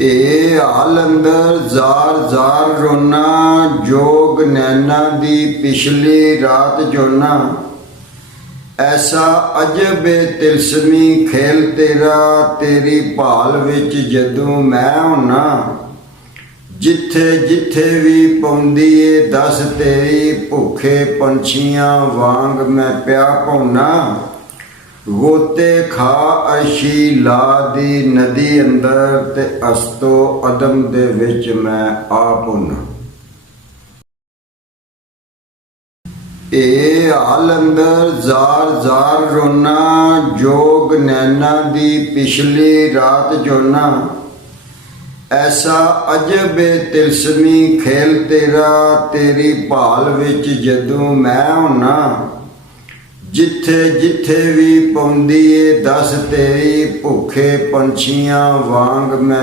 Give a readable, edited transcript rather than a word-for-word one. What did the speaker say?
ਇਹ ਹਾਲ ਅੰਦਰ ਜ਼ਾਰ ਜ਼ਾਰ ਰੋਣਾ, ਜੋਗ ਨੈਣਾ ਦੀ ਪਿਛਲੀ ਰਾਤ ਜੋਨਾ। ਐਸਾ ਅਜਬ ਤਿਲਸਮੀ ਖੇਲ ਤੇਰਾ, ਤੇਰੀ ਭਾਲ ਵਿੱਚ ਜਦੋਂ ਮੈਂ ਹੁੰਨਾ। ਜਿੱਥੇ ਜਿੱਥੇ ਵੀ ਪਾਉਂਦੀ ਏ ਦੱਸ ਤੇਰੀ, ਭੁੱਖੇ ਪੰਛੀਆਂ ਵਾਂਗ ਮੈਂ ਪਿਆ ਭੌਨਾ। ਗੋਤੇ ਖਾ ਅਰਸ਼ੀ ਲਾ ਦੀ ਨਦੀ ਅੰਦਰ, ਤੇ ਅਸਤੋ ਅਦਮ ਦੇ ਵਿੱਚ ਮੈਂ ਆਪ ਹੁੰਨਾ। ਇਹ ਹਾਲ ਅੰਦਰ ਜ਼ਾਰ ਜ਼ਾਰ ਰੋਣਾ, ਜੋਗ ਨੈਣਾ ਦੀ ਪਿਛਲੀ ਰਾਤ ਜੋਨਾ। ਐਸਾ ਅਜਬ ਤਿਲਸਮੀ ਖੇਲ ਤੇਰਾ, ਤੇਰੀ ਭਾਲ ਵਿੱਚ ਜਦੋਂ ਮੈਂ ਹੁੰਨਾ। ਜਿੱਥੇ ਜਿੱਥੇ ਵੀ ਪਾਉਂਦੀ ਏ ਦੱਸ ਤੇਰੀ, ਭੁੱਖੇ ਪੰਛੀਆਂ ਵਾਂਗ ਮੈਂ